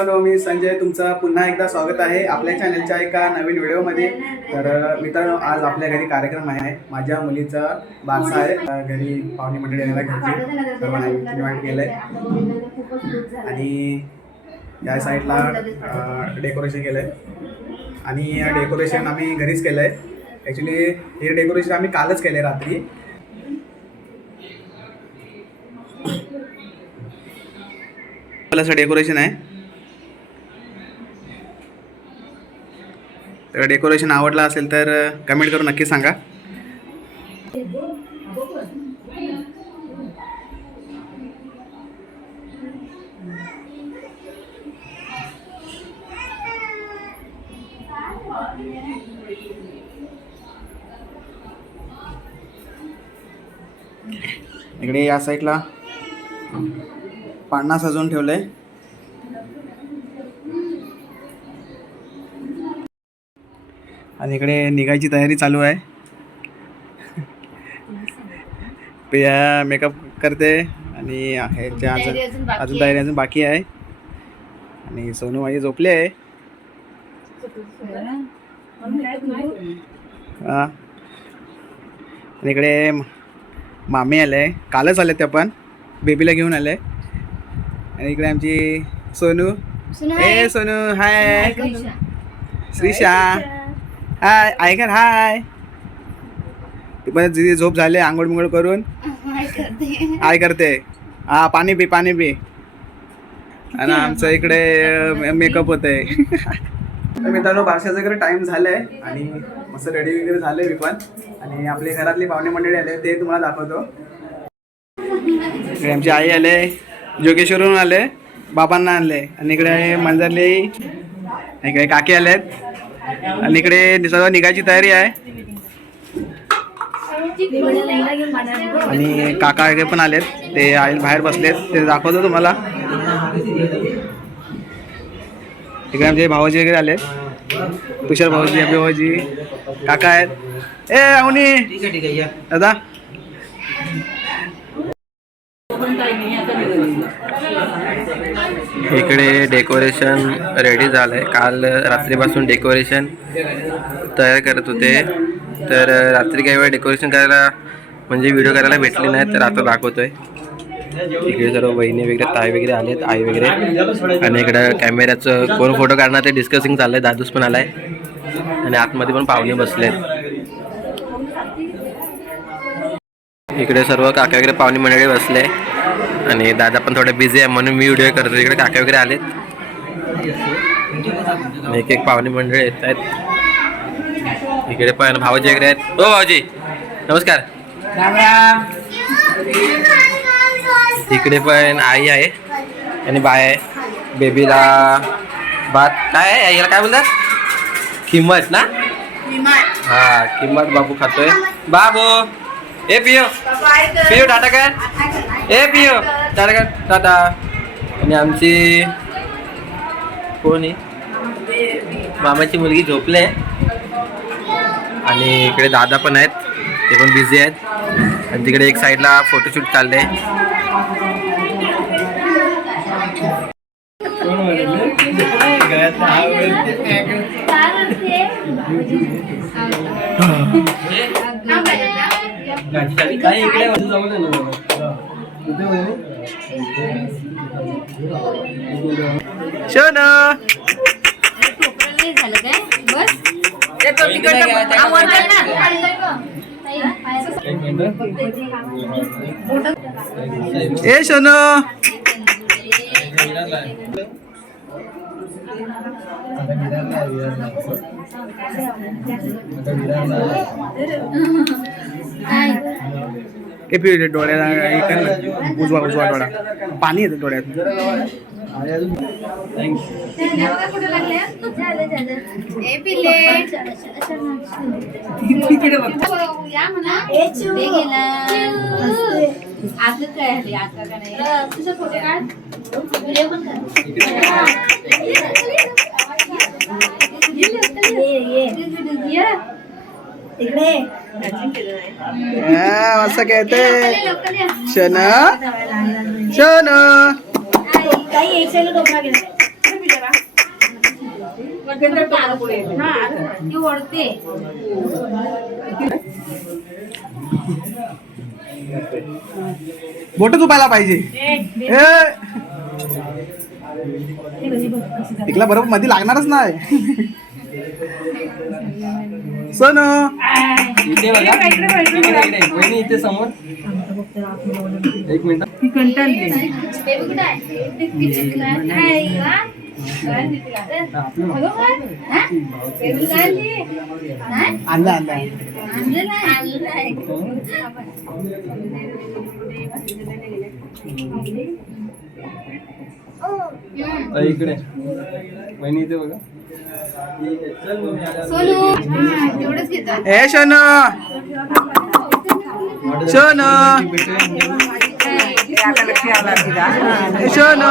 मित्रांनो मी संजय तुमचं पुन्हा एकदा स्वागत आहे आपल्या चॅनलच्या एका नवीन व्हिडिओमध्ये तर मित्रांनो आज आपल्या घरी कार्यक्रम आहे. माझ्या मुलीचा बारसा आहे. घरी पाहुणे मंडळी यायला घ्यायची सर्वांना इन्व्हाइट केलं आहे आणि या साईडला डेकोरेशन केलं आहे आणि या डेकोरेशन आम्ही घरीच केलं आहे ॲक्च्युली हे डेकोरेशन आम्ही कालच केलं आहे रात्री. असं डेकोरेशन आहे. तर डेकोरेशन आवडलं असेल तर कमेंट करून नक्की सांगा. इकडे या साईडला पाळणा सजवून ठेवलंय. आणि इकडे निघायची तयारी चालू आहे. प्रिया मेकअप करते आणि ह्याच्या अजून अजून तयारी अजून बाकी आहे. आणि सोनू माझी झोपली आहे. हा. आणि इकडे मामी आले. कालच आले ते पण. बेबीला घेऊन आले. आणि इकडे आमची सोनू. ए सोनू हाय श्रीशा. हाय ऐकर हाय. ती पण तिची झोप झाली आंघोळ बिंघोळ करून हाय करते. हा पाणी पी पाणी पी. आणि आमचं इकडे मेकअप होत आहे मित्रांनो बारशाचा वगैरे टाइम झालाय. आणि मस्त रेडी वगैरे झाले मी पण. आणि आपले घरातले पाहुणे मंडळी आले ते तुम्हाला दाखवतो. इकडे आमची आई आले जोगेश्वरून आले बाबांना आणले. आणि इकडे मंजरली. इकडे काकी आलेत. आणि इकडे सर्व निघायची तयारी आहे. आणि काका वगैरे पण आलेत. ते आई बाहेर बसलेत. ते दाखवतो तुम्हाला. इकडे आमचे भाऊजी वगैरे आलेत. तुषार भाऊजी अभि भाऊजी काका आहेत. ए अवनी. दादा. इकडे डेकोरेशन रेडी झालं आहे काल रात्रीपासून डेकोरेशन तयार करत होते. तर रात्री काही वेळ डेकोरेशन करायला म्हणजे व्हिडिओ करायला भेटले नाही तर आता दाखवतोय. इकडे सर्व बहिणी वगैरे ताई वगैरे आलेत आई वगैरे. आणि इकडं कॅमेऱ्याचं कोण फोटो काढणार ते डिस्कसिंग चाललंय. दादूस पण आलाय. आणि आतमध्ये पण पाहुणे बसलेत. इकडे सर्व काका वगैरे पाहुणे मंडळी बसले. आणि दादा पण थोडे बिझी आहे म्हणून मी व्हिडिओ करतो. इकडे काका वगैरे आलेत. एक एक पाहुणे मंडळी येत आहेत. इकडे पण भाऊजी वगैरे आहेत. हो भाऊजी नमस्कार. इकडे पण आई आहे आणि बाय आहे. बेबीला भात काय आहे? याला काय बोलतात? किंमत ना? हा किंमत बाबू खातोय. बाबू ए पियो. पियो टाटा काय? ए पियो. टाटा का टाटा. आणि आमची कोण? आहे मामाची मुलगी झोपले. आणि इकडे दादा पण आहेत. ते पण बिझी आहेत. आणि तिकडे एक साईडला फोटोशूट चाललंय. शोनो. झालं काय बस ए शोनो ए पिऊ डोळ्याला हे कर ना. उजवा उजवा डोळा. पाणी येतं डोळ्यात. ए इकडे. असं कहते शोनो. शोनो. काही एक साईड डोकरा गेला ती ओढते. बोट तुपायला पाहिजे! तिकला बरोबर मध्ये लागणारच नाही. सोनू इथे बघा. इकडे इकडे वहिनी इथे समोर. एक मिनिट. बेबी कुठे आहे टिक्की चिकला आहे का? काय? हा? बेबी काय आणली? नाही? आणला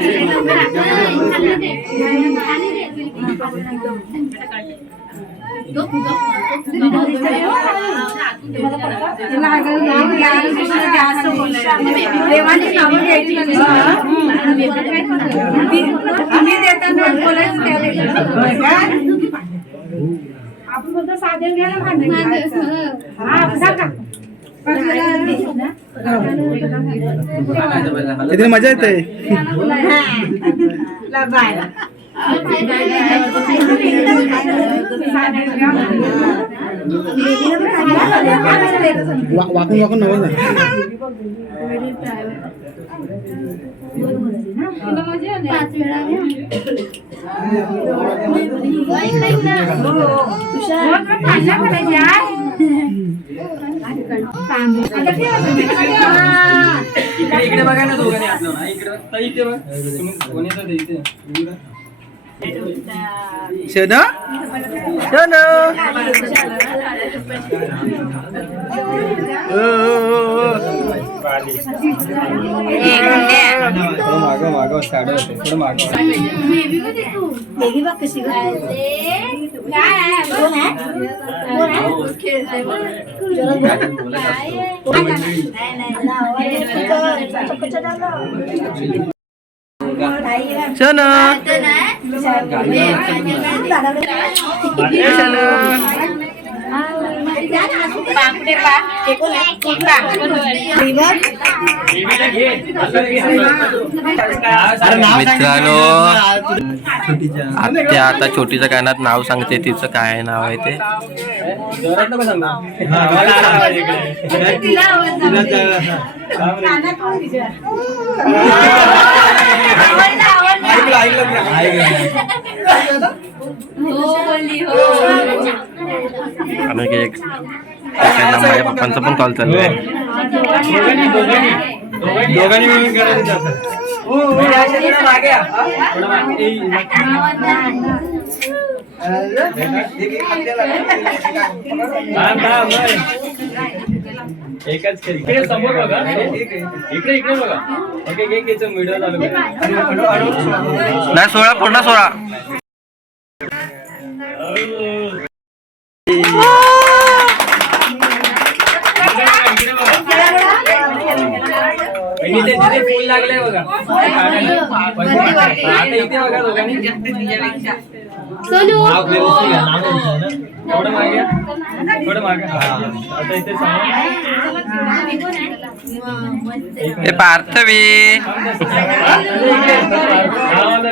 वहिनी इथे बघा सोनू एवढंच घेतात ए सोनू सोनू ए सोनू खाली आहे खालचा इथे मजा येते वा- वाकून वाकून नवं पाच वेळा इकडे इकडे बघा ना दोघांनी आपलं ना इकडे ताई इथे बघ तुम्ही कोणी येतात इथे ओ, ओ. थोडं मागं मागं होते. थोडं मागं. सोनू ए सोनू मित्रांनो आत्या आता छोटीच्या कानात नाव सांगते तिचं काय नाव आहे ते? आणि एक. त्यांना माझ्या पप्पांचा पण कॉल चालू आहे दोघांनी मिळून करायचं. एकच. इकडे समोर बघा इकडे इकडे बघा व्हिडिओ चालू कर. नाही सोळा पूर्ण सोळा आणि ते तिथे फुल लागलंय बघा आता इथे बघा दोघांनी सोनू नाव व्यवस्थित घ्या, नाव व्यवस्थित घ्या ना. थोडं मागे या. थोडं मागे हा. पार्थवी नावाला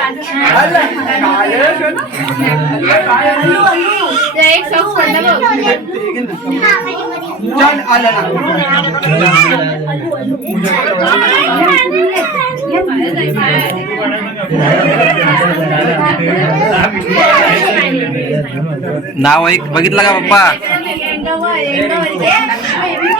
नाव पाहतो इकडे. हा, हा, हा. Okay, bye. एक सॉक्स पडला नाव ऐक बघितलं का पप्पा बघ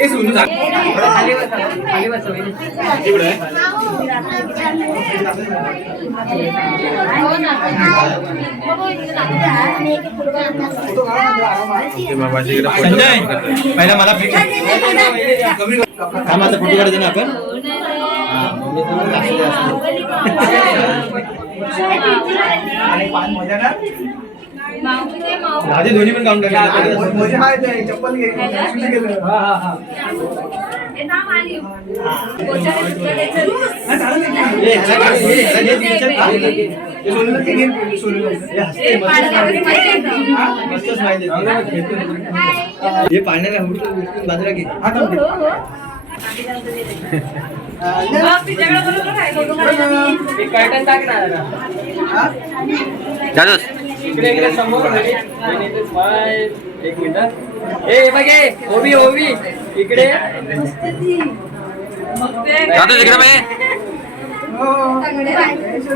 मला एकदा भेटायला मला मिटिंगला पार्थवी संजय पहिला मला काय माझा फोटो काढायचा ना आपण? आधी दोन्ही पण काउंट हे पाण्याला बाजूला घे. जादूस इकडे इकडे समोर. एक मिनिट. ए बघे ओबी ओबी इकडे. इकडे बघ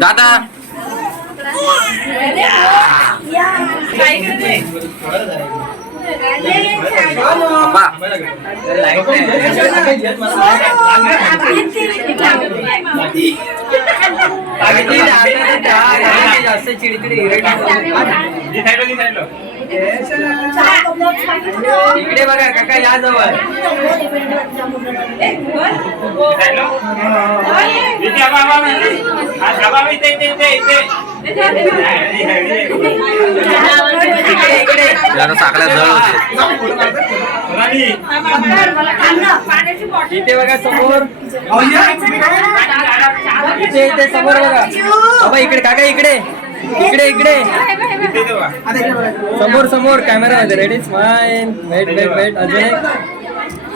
दादा. पप्पा जास्त चिडचिड इकडे बघा काका या जवळ. जरा साखळ्या जवळ होते. इथे बघा समोर. इथे इथे समोर बघा. बाबा इकडे काका इकडे. इकडे इकडे. समोर समोर कॅमेरा मध्ये. Ready smile wait wait wait अजून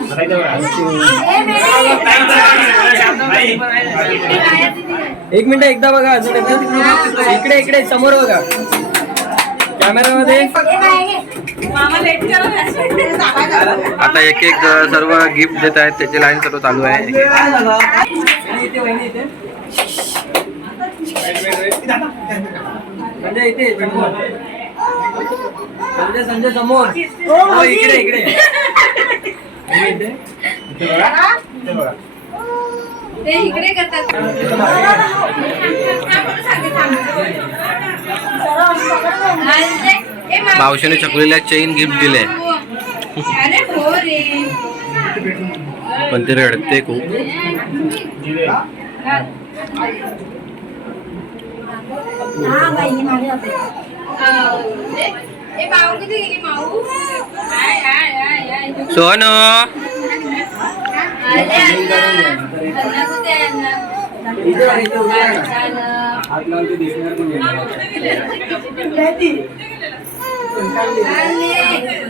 एक एक मिनिट एकदा बघा अजून एकदा इकडे इकडे समोर बघा. कॅमेरा मध्ये आता एक एक सर्व गिफ्ट देत आहेत त्याची लाईन सर्व चालू आहे. इथे वहिनी इथे संजय. इथे समोर संजय संजय समोर. हो, इकडे इकडे वहिनी इथे इथे बघा. ते इकडे करतात मावशीने चकलीला चेन गिफ्ट दिले. पण ते रडते खूप. ए माऊ सोनू अरे अण्णा अण्णा कुठे आहे अण्णा इथे बघा, इथे उभा राहा. हात लावून ते दिसणार पण नाही.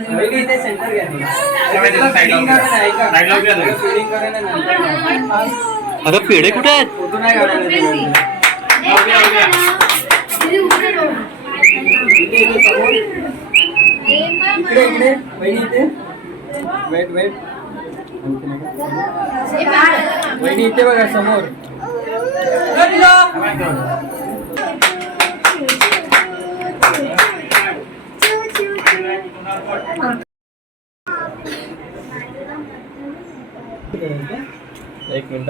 वहिनी इथे सेंटर घ्या Feeding करा ना, ऐका. Feeding करा ना नंतर. अगं पेढे कुठे आहेत इकडे इकडे वहिनी इथे वेट वेट वहिनी इथे बघा समोर एक मिनिट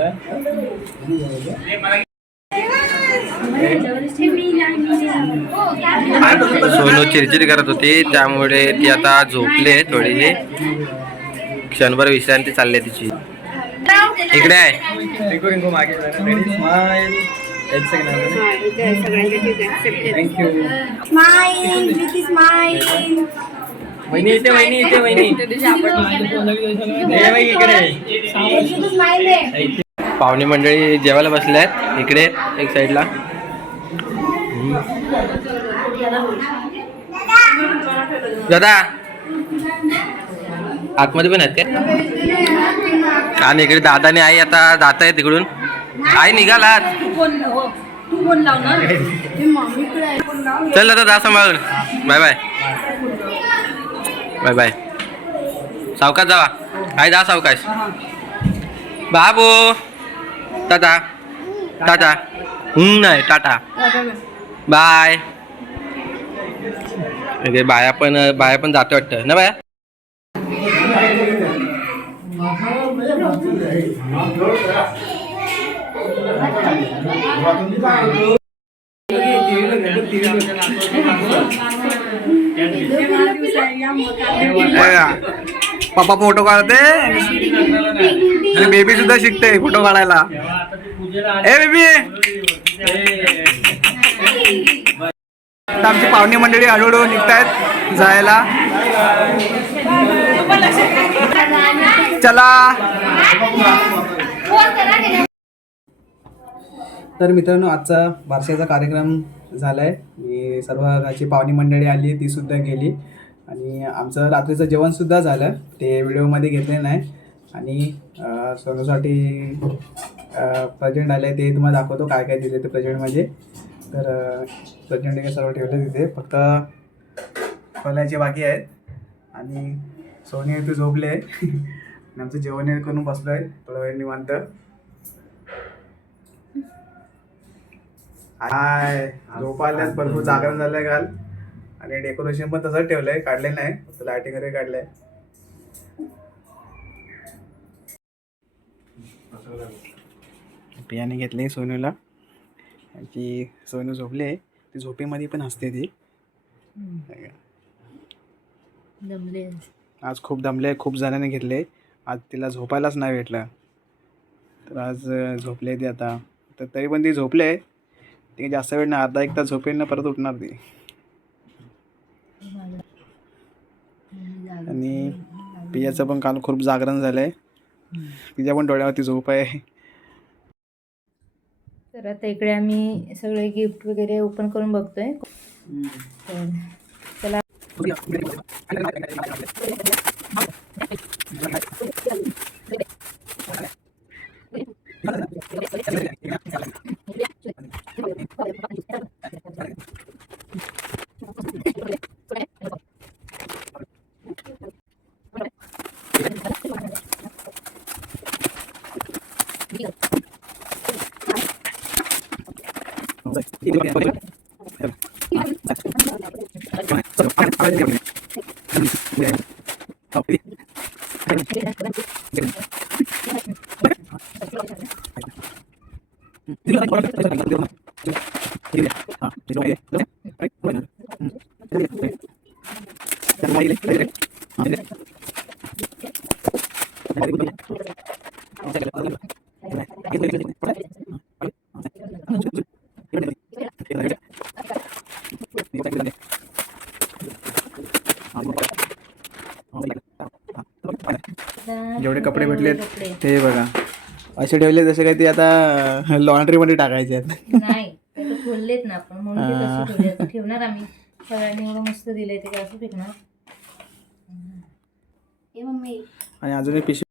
सोनू चिरचिरी करत होती त्यामुळे ती आता झोपले थोडीशी. क्षणभर विश्रांती चालली आहे तिची. इकडे आहे. एक वहिनी इथे वहिनी इथे वहिनी. पाहुणे मंडळी जेवायला बसले आहेत. इकडे एक साईडला दादा आतमध्ये पण आहेत काय? आणि इकडे दादाने आई आता जात आहे तिकडून आई निघालात चल दादा जा सांभाळून. Bye bye. Bye bye. सावकाश जावा. आई जा सावकाश. बाबू. टाटा. टाटा. नाही टाटा. बाय. ओके बाया पण बाया पण जाते वाटतं. ना बाया? पप्पा फोटो काढते? आणि बेबी सुद्धा शिकते फोटो काढायला. ए बेबी! आता आमची पाहुणे मंडळी हळूहळू निघत आहेत जायला. चला. तर मित्रांनो आजचा बारशाचा कार्यक्रम झाला आहे मी सर्व घरची पाहुणी मंडळी आली ती सुद्धा गेली. आणि आमचं रात्रीचं जेवणसुद्धा झालं. ते व्हिडिओमध्ये घेतले नाही. आणि सोनूसाठी प्रेझेंट आले ते तुम्हाला दाखवतो काय काय दिले ते प्रेझेंटमध्ये तर प्रेझेंट वगैरे सर्व ठेवले तिथे. फक्त खोलायचे बाकी आहेत. आणि सोनी तू झोपले. आणि आमचं जेवण करून बसलो आहे थोडा वेळ निवांत. हाय. झोपाल्यास भरपूर जागरण झालंय काल. आणि डेकोरेशन पण तसंच ठेवलंय. काढले नाही. फक्त लायटिंग वगैरे काढलंय. बियाणे घेतले सोनूला. ती सोनू झोपली. आहे ती झोपेमध्ये पण हसते ती. आज खूप दमले खूप जणांनी घेतले. आज तिला झोपायलाच नाही भेटलं. तर आज झोपले ती आता. तर तरी पण ती झोपले. ती जास्त वेळ नाही अर्धा एक तास झोपेल ना परत उठणार ती. आणि पियाचं पण काल खूप जागरण झालं आहे तिच्या पण डोळ्यावरती झोप आहे. तर आता इकडे आम्ही सगळे गिफ्ट वगैरे ओपन करून बघतोय. तर चला. जेवढे कपडे भेटलेत. ते बघा. असे ठेवले जसे काही ते आता लॉन्ड्रीमध्ये टाकायचे आहेत नाही ते तर खोललेत ना आपण म्हणून ते तसं ठेवले. आता ठेवणार आम्ही. सगळ्यांनी एवढं मस्त दिलंय ते काय असं फेकणार मम्मी. आणि अजून एक पिशवी.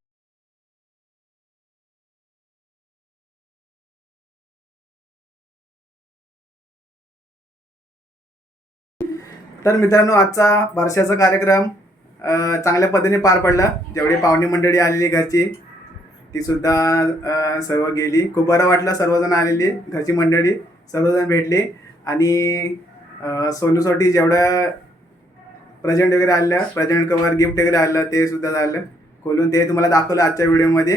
तर मित्रांनो आजचा बारशाचा कार्यक्रम चांगल्या पद्धतीने पार पडला. जेवढी पाहुणी मंडळी आलेली घरची ती सुद्धा सर्व गेली. खूप बरं वाटलं सर्वजण आलेली घरची मंडळी सर्वजण भेटली. आणि सोनूसाठी जेवढं प्रेझेंट वगैरे आलं प्रेझेंट कवर गिफ्ट वगैरे आलं ते सुद्धा झालं. खोलून ते तुम्हाला दाखवलं आजच्या व्हिडिओमध्ये.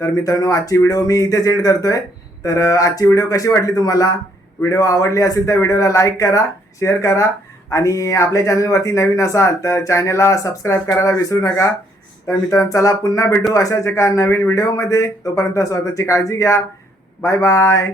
तर मित्रांनो आजची व्हिडिओ मी इथेच एंड करतोय. तर आजची व्हिडिओ कशी वाटली तुम्हाला? व्हिडिओ आवडली असेल तर व्हिडिओला लाईक करा शेअर करा. आणि आपल्या चॅनलवरती नवीन असाल तर चॅनलला सबस्क्राईब करायला विसरू नका. तर मित्रांनो चला पुन्हा भेटू अशाच एका नवीन व्हिडिओमध्ये तोपर्यंत स्वतःची काळजी घ्या. Bye bye